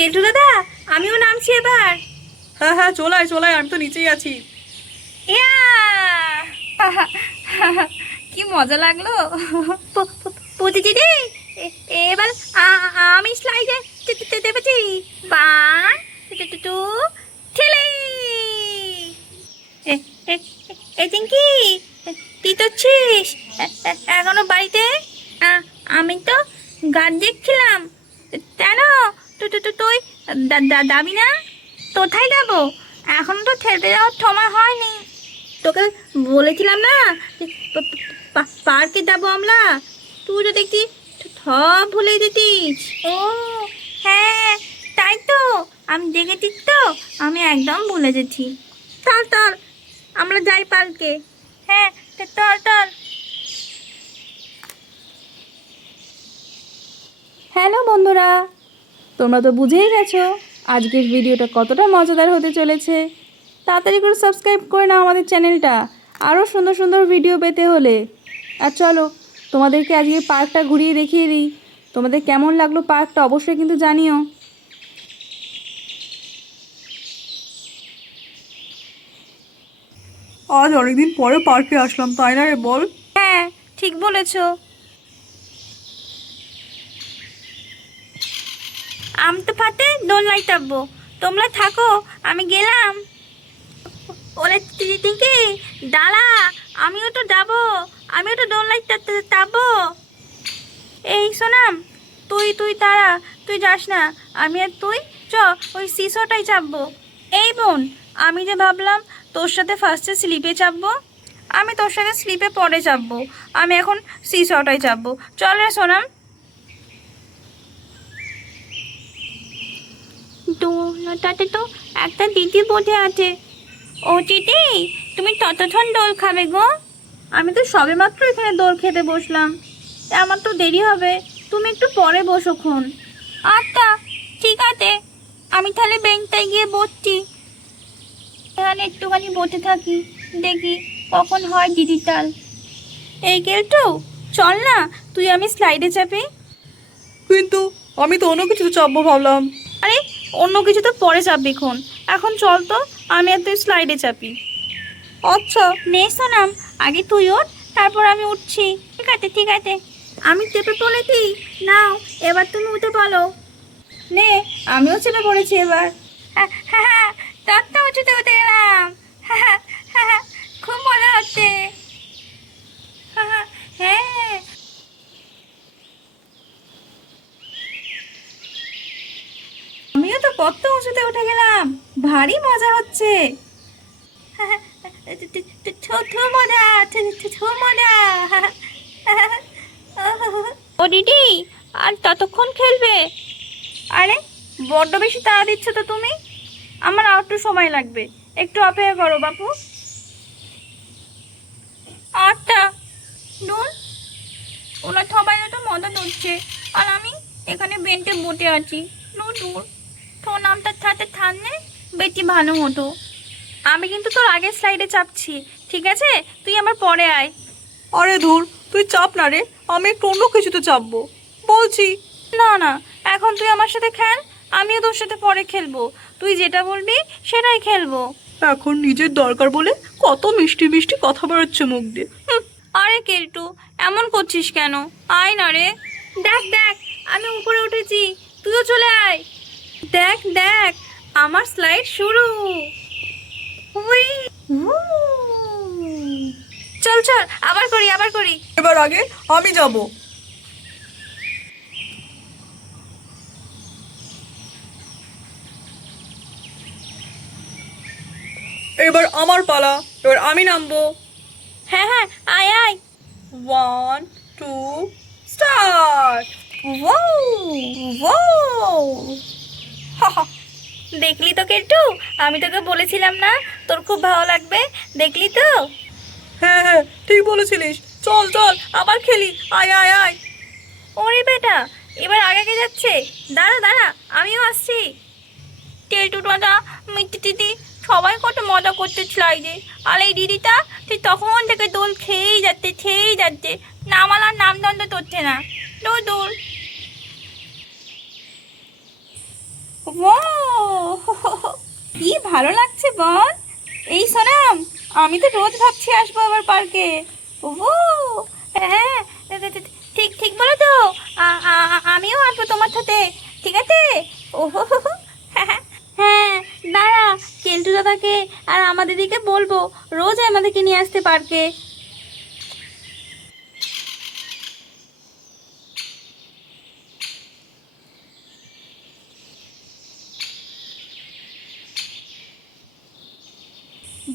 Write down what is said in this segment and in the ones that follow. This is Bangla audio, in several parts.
কেলটু দাদা, আমিও নামছি এবার। হ্যাঁ হ্যাঁ, চলাই চলাই, আমি তো নিচেই আছি। ইয়া! কি মজা লাগলো। প্রতিটি রে, এবার আমি স্লাইডে চেপেছি। ওয়ান, টু, ঠেলে। এই চিঙ্কি, তুই তো ছিস এখনো বাড়িতে? আমি তো গান দেখছিলাম। কেন তুই দাবি না? কোথায় যাবো? এখন তো খেলতে যাওয়ার সময় হয়নি। তোকে বলেছিলাম না পার্কে যাবো আমরা। তুই তো দেখছি সব ভুলে যেতিস। ও হ্যাঁ, তাই তো, আমি দেখেছি তো, আমি একদম ভুলে গেছি। চল চল, আমরা যাই পার্কে। হ্যাঁ চল চল। হ্যালো বন্ধুরা, তোমরা তো বুঝেই গেছো আজকের ভিডিওটা কতটা মজাদার হতে চলেছে। তাড়াতাড়ি করে সাবস্ক্রাইব করে নাও আমাদের চ্যানেলটা, আরও সুন্দর সুন্দর ভিডিও পেতে হলে। আর চলো, তোমাদেরকে আজকে পার্কটা ঘুরিয়ে দেখিয়ে দিই। তোমাদের কেমন লাগলো পার্কটা অবশ্যই কিন্তু জানিও। আজ অনেকদিন পরে পার্কে আসলাম, তাই না রে বল? হ্যাঁ ঠিক বলেছো। আমি তো ফাতে দোলনায় চাপবো, তোমরা থাকো, আমি গেলাম। ওরে তিনকে দাঁড়া, আমিও তো যাবো, আমিও তো দোলনায় চাপবো। এই সোনাম, তুই তুই তারা, তুই যাস না, আমি আর তুই চ ওই সিসোটাই চাপবো। এই বোন, আমি যে ভাবলাম তোর সাথে ফার্স্টে স্লিপে চাপবো, আমি তোর সাথে স্লিপে পরে চাপবো। আমি এখন সিসোটাই চাপবো। চল রে সোনাম। দোলনাটাতে তো একটা দিদি বসে আছে। ও দিদি, তুমি ততক্ষণ দোল খাবে গো? আমি তো সবেমাত্র এখানে দোল খেতে বসলাম, আমার তো দেরি হবে, তুমি একটু পরে বসোক্ষণ। আচ্ছা ঠিক আছে, আমি তাহলে বেঞ্চটায় গিয়ে বসছি। এখানে একটুখানি বসে থাকি, দেখি কখন হয় ডিজিটাল। এই কেলটু, চল না, তুই আমি স্লাইডে চাপি। কিন্তু আমি তো অন্য কিছু চাপবো ভাবলাম। আরে অন্য কিছু তো পরে চাপবি খন, এখন চল তো, আমি আর তুই স্লাইডে চাপি। আচ্ছা। নে সোনাম, আগে তুই ওঠ, তারপর আমি উঠছি। ঠিক আছে ঠিক আছে, আমি চেপে পড়েছি, নাও এবার তুমি উঠে বলো। নে, আমিও চেপে পড়েছি এবার। তত্ত্ব উঁচুতে উঠে গেলাম। খুব মজা হচ্ছে। হ্যাঁ, আমিও তো কত উঁচুতে উঠে গেলাম, ভারী মজা হচ্ছে। মজা, মজা। ও দিদি, আর ততক্ষণ খেলবে? আরে বড্ড বেশি তাড়া দিচ্ছ তো তুমি, আমার আর একটু সময় লাগবে, একটু অপেক্ষা করো বাপু। আচ্ছা নুন, ওরা সবাই তো মজা করছে, আর আমি এখানে বেঞ্চে বসে আছি। দূর, তোর নামটা সাথে থাকলে বেশি ভালো হতো। আমি কিন্তু তোর আগের স্লাইডে চাপছি, ঠিক আছে? তুই আমার পরে আয়। আরে ধুর, তুই চাপ না রে, আমি একটু অন্য কিছুতে চাপবো বলছি। না না, এখন তুই আমার সাথে খেল, আমিও তোর সাথে পরে খেলবো। তুই যেটা বলবি সেটাই খেলবো। এখন নিজের দরকার বলে কত মিষ্টি মিষ্টি কথা বেরোচ্ছে মুখ দিয়ে। আরে কেলটু, এমন করছিস কেন? আয় না রে। দেখ দেখ, আমি উপরে উঠেছি, তুইও চলে আয়। দেখ দেখ, আমার স্লাইড শুরু। উই, উ। চল চল, আবার করি আবার করি। এবার আগে আমি যাব। এবার আমার পালা, এবার আমি নামবো। হ্যাঁ হ্যাঁ, আয় আয়। 1 2 স্টার্ট। Wow wow. দেখলি তো কেলটু, আমি তোকে বলেছিলাম না তোর খুব ভালো লাগবে, দেখলি তো? হ্যাঁ হ্যাঁ, ঠিক বলেছিলিস। চল চল, আবার খেলি, আয় আয় আয়। ওরে বেটা, এবার আগে কে যাচ্ছে? দাঁড়া দাঁড়া, আমিও আসছি। কেলটু দাদা, মিষ্টি দিদি, সবাই কত মজা করতে স্লাইডে, আর এই দিদিটা তুই তখন থেকে দোল খেয়েই যাচ্ছে, নামালার নামগন্ধ করছে না। দূর দূর। ও কি ভালো লাগছে বল। এই সোনাম, আমি তো রোজ ভাবছি আসবো আবার পার্কে। ও হ্যাঁ, ঠিক ঠিক বলো তো। আমিও আসবো তোমার সাথে, ঠিক আছে? ও হ্যাঁ, দাঁড়া, কেলটু দাদাকে আর আমাদের দিকে বলবো রোজ আমাদেরকে নিয়ে আসতে পার্কে।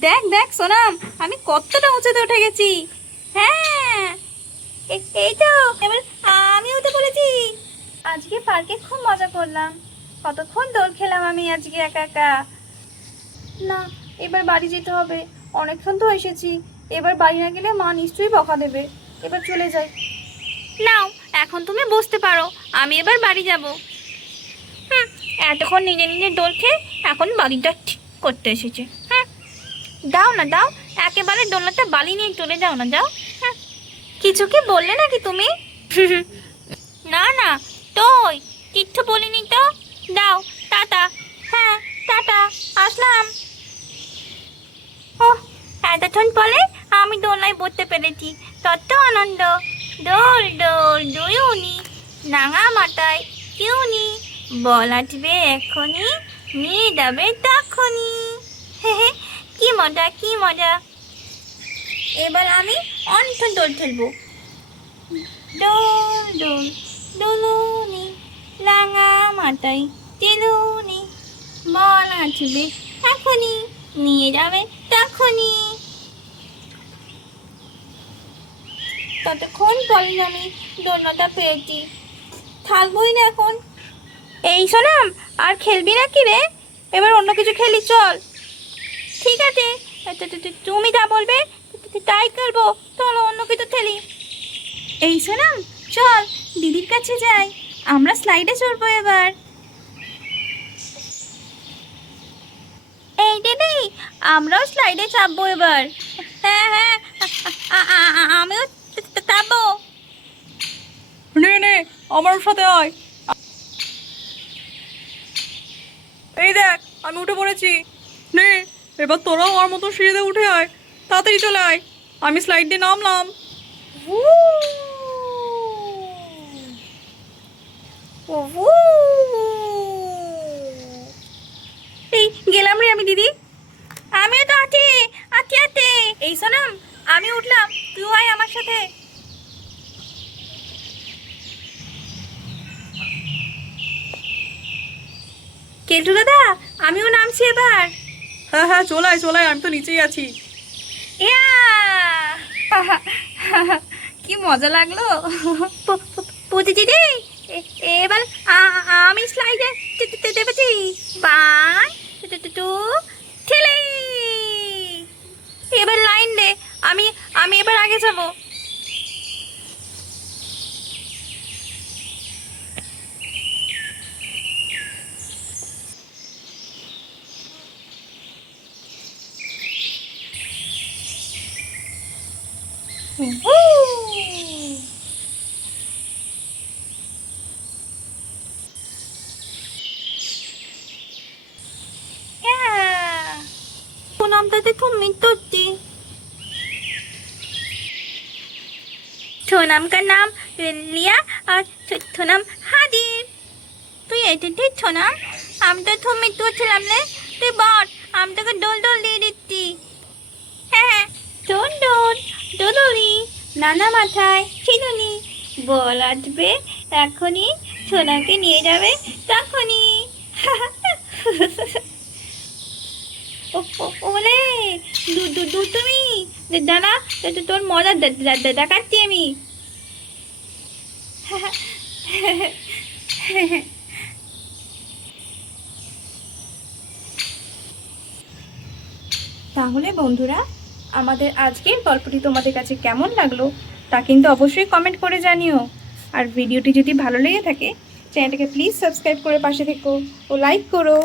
দেখ দেখ সোনাম, আমি কতটা উঁচুতে উঠে গেছি। হ্যাঁ, এই তো এবার আমি উঠে পড়েছি। আজকে পার্কে খুব মজা করলাম, কতক্ষণ দোল খেলাম আমি আজকে একা একা। না, এবার বাড়ি যেতে হবে, অনেকক্ষণ তো এসেছি। এবার বাড়ি না গেলে মা নিশ্চয়ই বকা দেবে। এবার চলে যাই। নাও, এখন তুমি বুঝতে পারো, আমি এবার বাড়ি যাব। এতক্ষণ নিজে নিজে দোল খেয়ে এখন বাড়িটা ঠিক করতে এসেছে। হ্যাঁ, দাও না দাও, একেবারে দোলনাটা বালি নিয়ে চলে যাও না, যাও। কিছু কি বললে নাকি তুমি? না না, তুই কিচ্ছু বলিনি তো। দাও, টাটা। হ্যাঁ, টাটা, আসলাম। ও, এতক্ষণ পরে আমি দোলনায় বসতে পেরেছি, তত আনন্দ। দোল দোল দুয়ুনি, নাঙা মাথায় কিউনি, বল আসবে এখনই, নিয়ে যাবে তখনই। কি মজা কি মজা। এবার আমি অনেকক্ষণ দোল খেলবো। দোল দোল দোলুনি, রাঙা মাথায় তেলুনি, বল আসবে এখনই, নিয়ে যাবে তখনই। ততক্ষণ পরে আমি দোলনাটা পেয়েছি, থাকবোই না এখন। এই সোনাম, আর খেলবি না কি রে? এবার অন্য কিছু খেলি, চল। ঠিক আছে, তুমি যা বলবে তাই করবো, চলো অন্য কিছু খেলি। এই সোনাম, চল দিদির কাছে যাই, আমরা স্লাইডে চড়বো এবার। এই দিদি, আমরাও স্লাইডে চাপবো এবার। হ্যাঁ হ্যাঁ, আমিও চাপবো। নে নে, আমার সাথে আয়। এই দেখ, আমি উঠে পড়েছি। নে, এবার তোরাও আমার মতো সিঁড়িতে উঠে আয়, তাড়াতাড়ি চলে আয়। আমি স্লাইড দিয়ে নামলাম। এই গেলাম রে আমি দিদি। আমিও তো আছি আছি আছি। এই সোনাম, আমি উঠলাম, তুই আয় আমার সাথে। কেলটু দাদা, আমিও নামছি এবার। হ্যাঁ হ্যাঁ, চলে আয় চলে আয়, আমি তো নিচেই আছি। ইয়া! কি মজা লাগলো। পুজি দিদি, এবার আমি স্লাইডে চেপেছি। বাই টু ঠেলে। এবার লাইন দে, আমি আমি এবার আগে যাবো। নামটাতে তুমি তোটি। सोनम का नाम लिया और सोनम हाजिर। তুই এটাই সোনাম, আমি তো তুমি তো ছিলাম রে। তুই বল, আমি তোকে ডোল ডোল দিয়ে দিচ্ছি। হ্যাঁ, ডোল ডোল ডোলুরি, নানা মাথায় ছিলুনি, বল আসবে এখনই, সোনামকে নিয়ে যাবে তখনই। ওলে তুমি দাদা, তোর মজা দেখাচ্ছি আমি। তাহলে বন্ধুরা, আমাদের আজকের গল্পটি তোমাদের কাছে কেমন লাগলো তা কিন্তু অবশ্যই কমেন্ট করে জানিও। আর ভিডিওটি যদি ভালো লেগে থাকে, চ্যানেলটাকে প্লিজ সাবস্ক্রাইব করে পাশে থেকো ও লাইক করো।